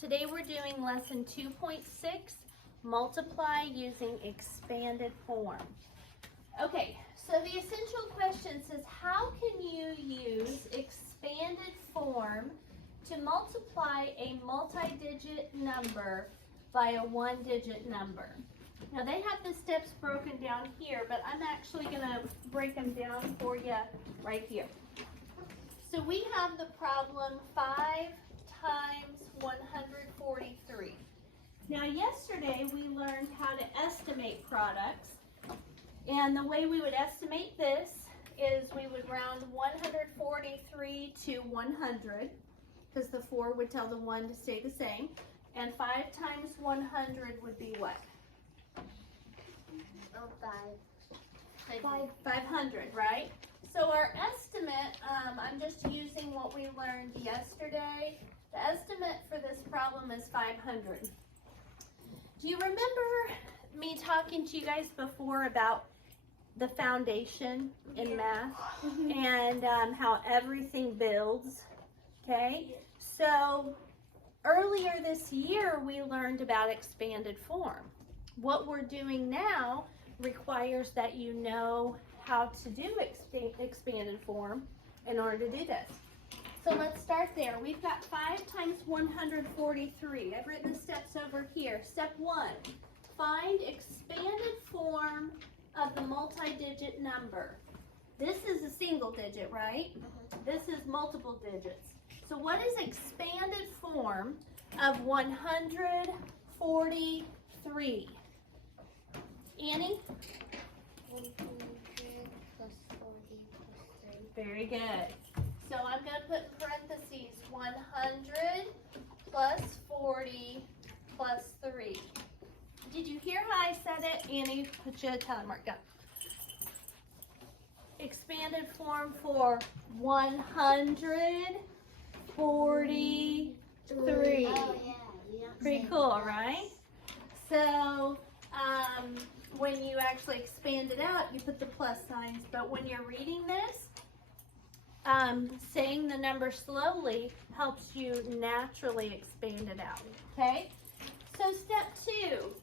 Today we're doing lesson 2.6, multiply using expanded form. Okay, so the essential question says, how can you use expanded form to multiply a multi-digit number by a one-digit number? Now they have the steps broken down here, but I'm actually going to break them down for you right here. So we have the problem 5 times 143. Now yesterday we learned how to estimate products, and the way we would estimate this is we would round 143 to 100 because the 4 would tell the 1 to stay the same, and 5 times 100 would be what? 500, right? So our estimate, I'm just using what we learned yesterday. The estimate for this problem is 500. Do you remember me talking to you guys before about the foundation in math and how everything builds? Okay, so earlier this year we learned about expanded form. What we're doing now requires that you know how to do expanded form in order to do this. So let's start there. We've got 5 times 143. I've written the steps over here. Step 1, find expanded form of the multi-digit number. This is a single digit, right? This is multiple digits. So what is expanded form of 143? Annie? 100 plus 40 plus 3. Very good. So I'm going to put in parentheses 100 plus 40 plus 3. Did you hear how I said it? Annie, put your time mark down. Expanded form for 143. Oh, yeah. Pretty cool, right? So when you actually expand it out, you put the plus signs. But when you're reading this, saying the number slowly helps you naturally expand it out, okay? So step 2,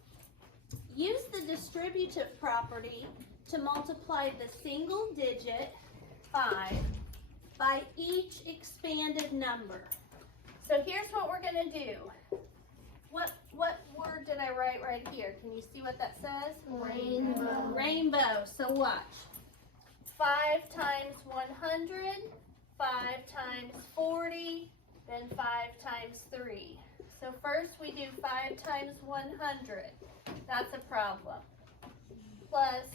use the distributive property to multiply the single digit 5 by each expanded number. So here's what we're going to do. What word did I write right here? Can you see what that says? Rainbow. Rainbow. So watch. 5 times 100, 5 times 40, then 5 times 3. So first we do 5 times 100. That's a problem. Plus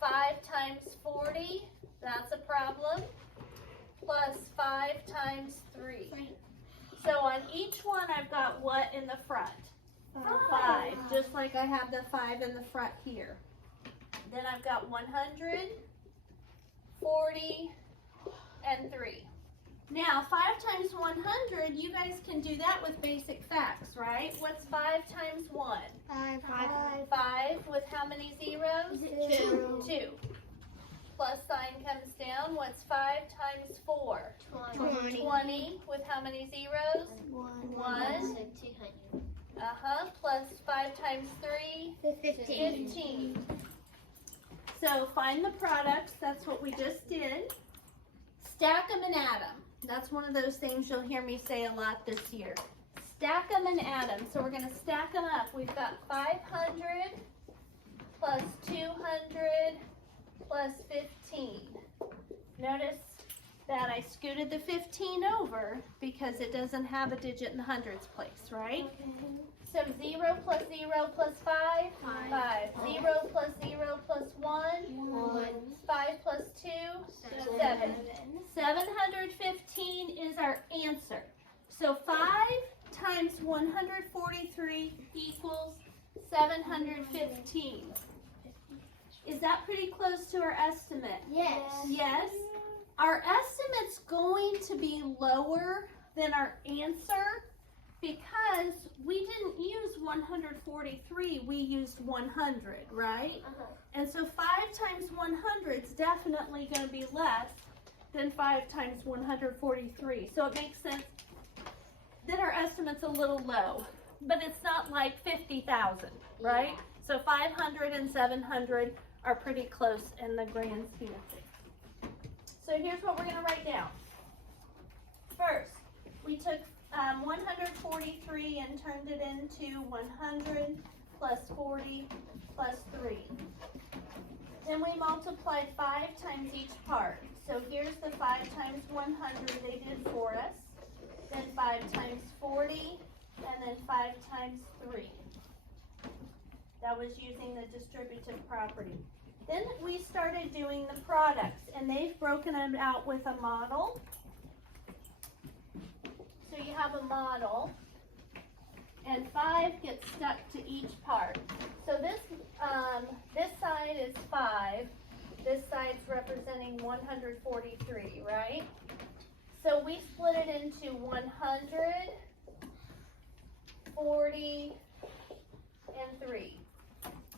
5 times 40. That's a problem. Plus 5 times 3. So on each one I've got what in the front? 5. Just like I have the 5 in the front here. Then I've got 100, 40, and 3. Now 5 times 100, you guys can do that with basic facts, right? What's 5 times 1? 5. 5 with how many zeros? 2. Plus sign comes down. What's 5 times 4? 20 with how many zeros? 1. Plus 5 times 3? 15. So find the products. That's what we just did. Stack them and add them. That's one of those things you'll hear me say a lot this year. Stack them and add them. So we're going to stack them up. We've got 500 plus 200 plus 15. Notice that I scooted the 15 over because it doesn't have a digit in the hundreds place, right? So 0 plus 0 plus 5? 5. 0 plus 0 plus 1? 5 plus 2? 7. 715 is our answer. So 5 times 143 equals 715. Is that pretty close to our estimate? Yes. Yes? Our estimate's going to be lower than our answer because we didn't use 143, we used 100, right? And so 5 times 100 is definitely going to be less than 5 times 143. So it makes sense then our estimate's a little low, but it's not like 50,000, right? Yeah. So 500 and 700 are pretty close in the grand scheme of things. So here's what we're gonna write down. First, we took 143 and turned it into 100 plus 40 plus 3. Then we multiplied 5 times each part. So here's the 5 times 100 they did for us. Then 5 times 40, and then 5 times 3. That was using the distributive property. Then we started doing the products, and they've broken them out with a model. So you have a model, and 5 gets stuck to each part. So this side is 5. This side's representing 143, right? So we split it into 100, 40, and 3.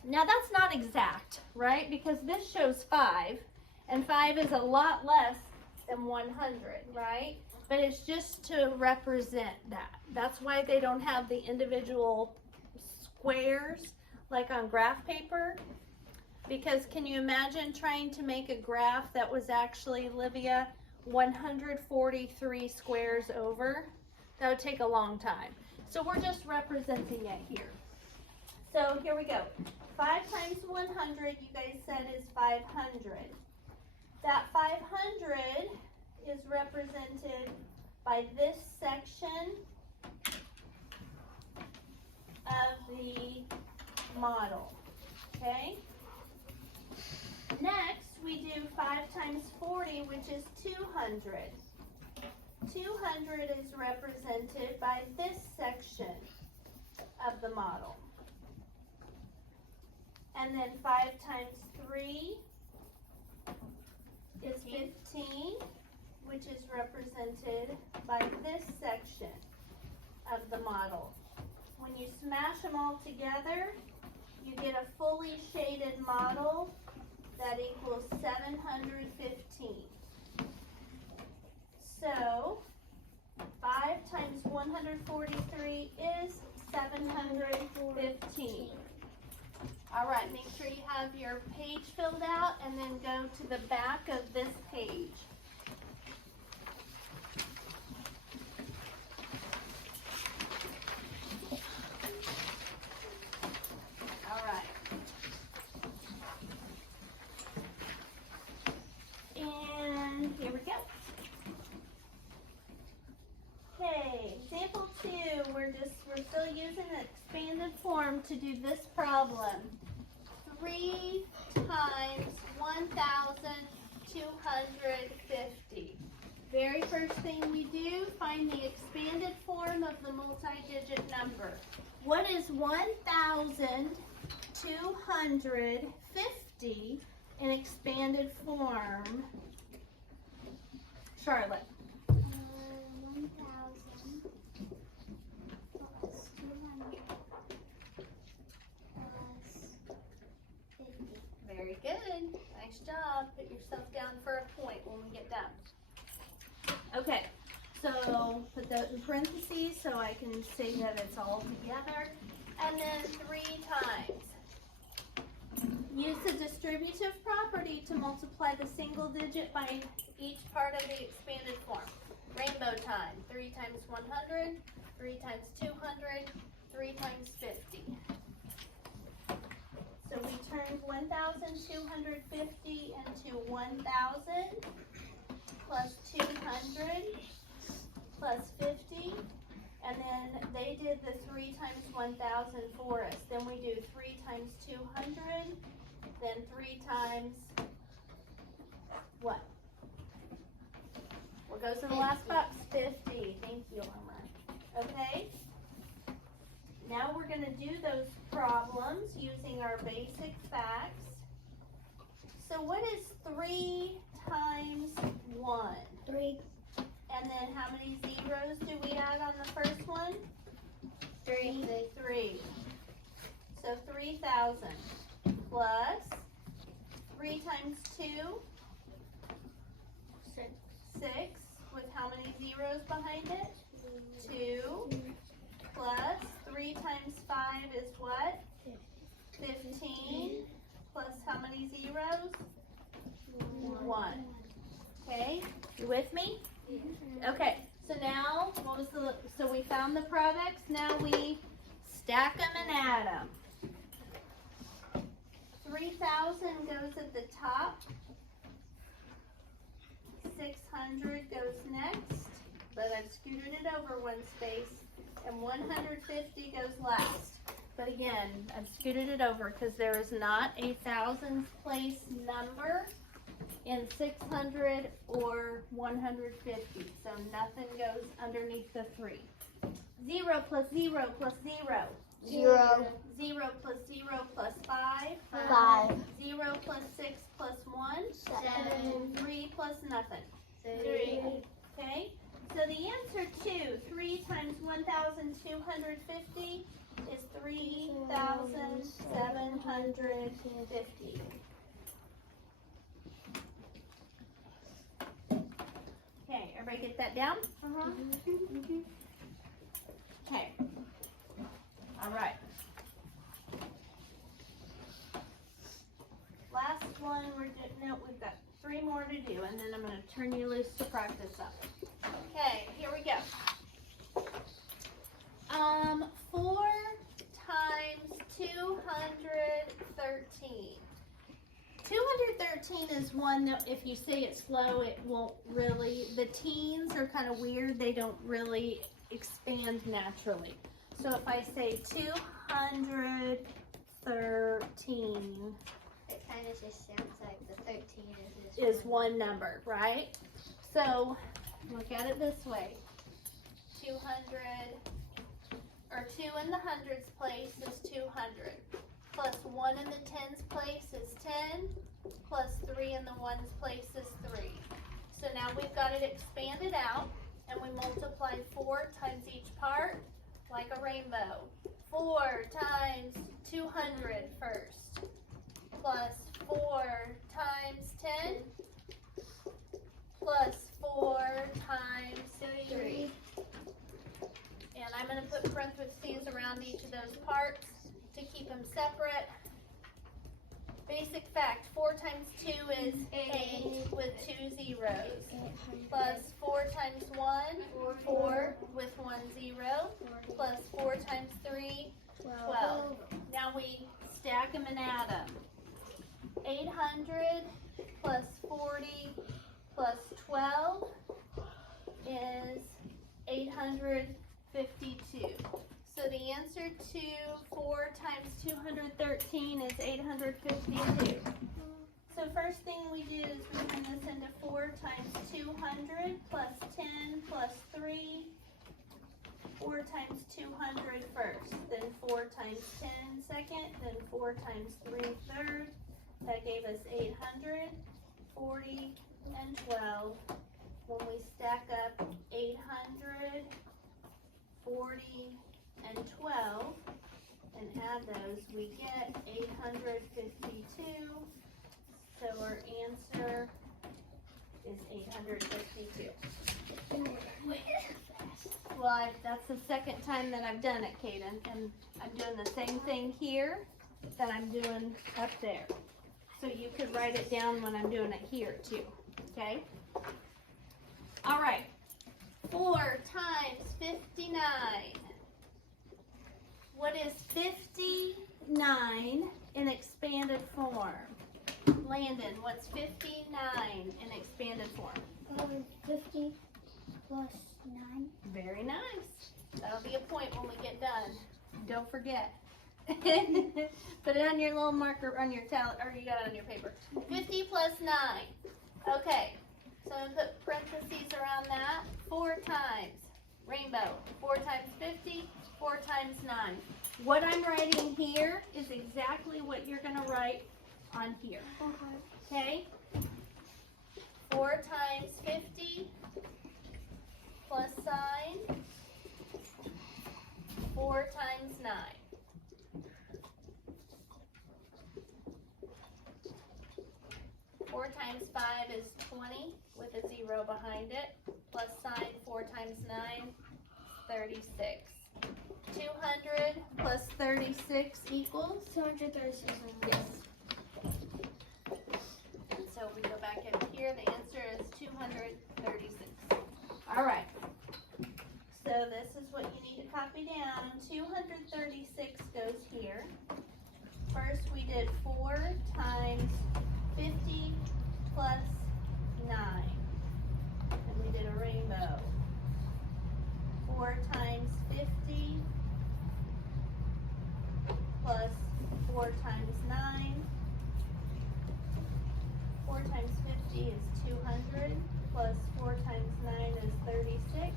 Now that's not exact, right? Because this shows 5, and 5 is a lot less than 100, right? But it's just to represent that. That's why they don't have the individual squares like on graph paper. Because can you imagine trying to make a graph that was actually, Livia, 143 squares over? That would take a long time. So we're just representing it here. So here we go. 5 times 100, you guys said, is 500. That 500 is represented by this section of the model, okay? Next, we do 5 times 40, which is 200. 200 is represented by this section of the model. And then 5 times 3 is 15, which is represented by this section of the model. When you smash them all together, you get a fully shaded model that equals 715. So 5 times 143 is 715. All right, make sure you have your page filled out and then go to the back of this page. All right. And here we go. Okay, example 2, we're still using the expanded form to do this problem. 3 times 1,250. Very first thing we do, find the expanded form of the multi-digit number. What is 1,250 in expanded form? Charlotte. 1,000 plus 200 plus 50. Very good. Nice job. Put yourself down for a point when we get done. Okay, so put that in parentheses so I can say that it's all together. And then 3 times. Use the distributive property to multiply the single digit by each part of the expanded form. Rainbow time. 3 times 100, 3 times 200, 3 times 50. So we turned 1,250 into 1,000 plus 200 plus 50. And then they did the 3 times 1,000 for us. Then we do 3 times 200, then 3 times what? What goes in the last box? 50. Thank you, Omar. Okay? Now we're going to do those problems using our basic facts. So what is 3 times 1? 3. And then how many zeros do we add on the first one? 3. 3. So 3,000 plus 3 times 2? 6. 6. With how many zeros behind it? 2. 2 plus 3 times 5 is what? 15 plus how many zeros? 1. Okay, you with me? Okay, so now, so we found the products, now we stack them and add them. 3,000 goes at the top, 600 goes next, but I've scooted it over one space, and 150 goes last. But again, I've scooted it over because there is not a thousands place number in 600 or 150, so nothing goes underneath the 3. 0 plus 0 plus 0. 0. 0 plus 0 plus 5. 5. 0 plus 6 plus 1. 7. 3 plus nothing. 3. Okay? So the answer to 3 times 1,250 is 3,750. Okay, everybody get that down? Okay. All right. Last one, we've got 3 more to do, and then I'm going to turn you loose to practice up. Okay, here we go. 4 times 213. 213 is one that if you say it slow, it won't really, the teens are kind of weird. They don't really expand naturally. So if I say 213 It kind of just sounds like the 13 is one number, right? So look at it this way. 200, or 2 in the hundreds place is 200. Plus 1 in the tens place is 10. Plus 3 in the ones place is 3. So now we've got it expanded out, and we multiply 4 times each part like a rainbow. 4 times 200 first. Plus 4 times 10. Plus 4 times 3. And I'm going to put parentheses around each of those parts to keep them separate. Basic fact, 4 times 2 is 8 with 2 zeros. Plus 4 times 1, 4 with 1 zero. Plus 4 times 3, 12. Now we stack them and add them. 800 plus 40 plus 12 is 852. So the answer to 4 times 213 is 852. So first thing we do is we turn this into 4 times 200 plus 10 plus 3. 4 times 200 first, then 4 times 10 second, then 4 times 3 third. That gave us 800, 40, and 12. When we stack up 800, 40, and 12 and add those, we get 852. So our answer is 852. Well, that's the second time that I've done it, Kaden, and I'm doing the same thing here that I'm doing up there. So you could write it down when I'm doing it here too, okay? All right, 4 times 59. What is 59 in expanded form? Landon, what's 59 in expanded form? 50 plus 9. Very nice. That'll be a point when we get done. Don't forget. Put it on your little marker on your towel, or you got it on your paper. 50 plus 9. Okay, so I'm going to put parentheses around that. 4 times. Rainbow. 4 times 50, 4 times 9. What I'm writing here is exactly what you're going to write on here. Okay? 4 times 50 plus sign. 4 times 9. 4 times 5 is 20 with a 0 behind it. Plus sign 4 times 9, 36. 200 plus 36 equals? 236. Yes. And so we go back up here, the answer is 236. All right. So this is what you need to copy down. 236 goes here. First we did 4 times 50 plus 9. And we did a rainbow. 4 times 50 plus 4 times 9. 4 times 50 is 200 plus 4 times 9 is 36.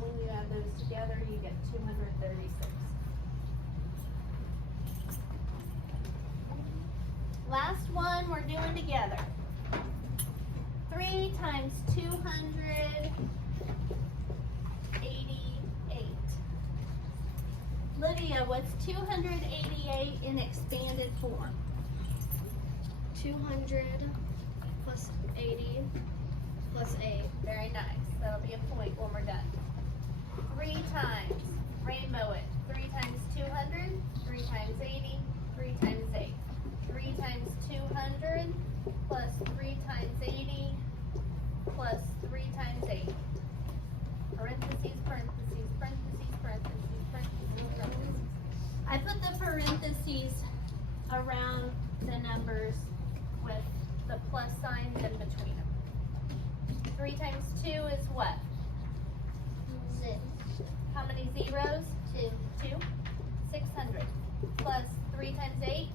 When you add those together, you get 236. Last one we're doing together. 3 times 288. Lydia, what's 288 in expanded form? 200 plus 80 plus 8. Very nice. That'll be a point when we're done. 3 times, rainbow it. 3 times 200, 3 times 80, 3 times 8. 3 times 200 plus 3 times 80 plus 3 times 8. Parentheses, parentheses, parentheses, parentheses, parentheses, parentheses. I put the parentheses around the numbers with the plus signs in between them. 3 times 2 is what? 6. How many zeros? 2. 2. 600. Plus 3 times 8?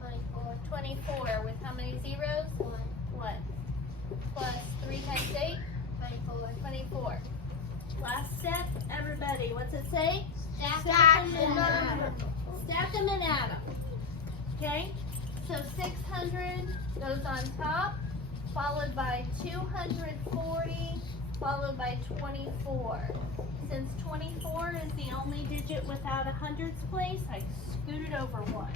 24. 24. With how many zeros? 1. 1. Plus 3 times 8? 24. 24. Last step, everybody, what's it say? Stack them and add 'em. Stack them and add them. Okay? So 600 goes on top, followed by 240, followed by 24. Since 24 is the only digit without a hundreds place, I scooted over 1.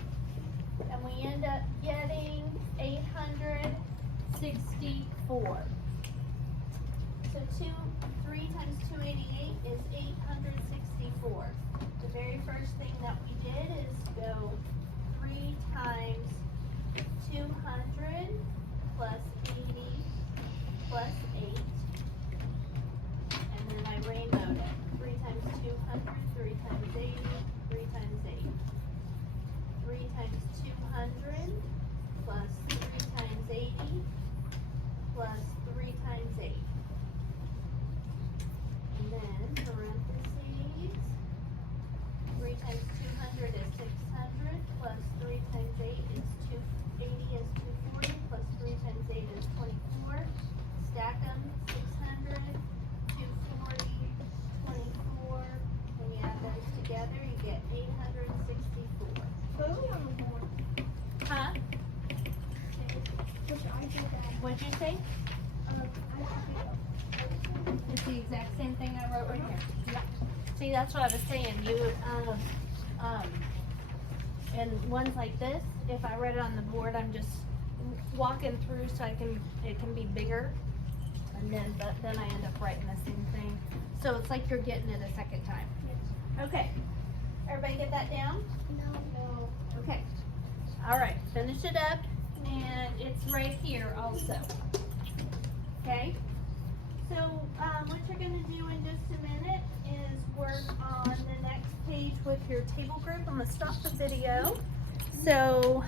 And we end up getting 864. So 3 times 288 is 864. The very first thing that we did is go 3 times 200 plus 80 plus 8. And then I rainbowed it. 3 times 200, 3 times 80, 3 times 8. 3 times 200 plus 3 times 80 plus 3 times 8. And then parentheses, 3 times 200 is 600 plus 3 times 8 is 280 is 240 plus 3 times 8 is 24. Stack them, 600, 240, 24. When you add those together, you get 864. Huh? What'd you say? It's the exact same thing I wrote right here. Yeah. See, that's what I was saying. And ones like this, if I write it on the board, I'm just walking through so it can be bigger. And but then I end up writing the same thing. So it's like you're getting it a second time. Okay. Everybody get that down? No. Okay. All right. Finish it up. And it's right here also. Okay? So what you're going to do in just a minute is work on the next page with your table group. I'm going to stop the video. So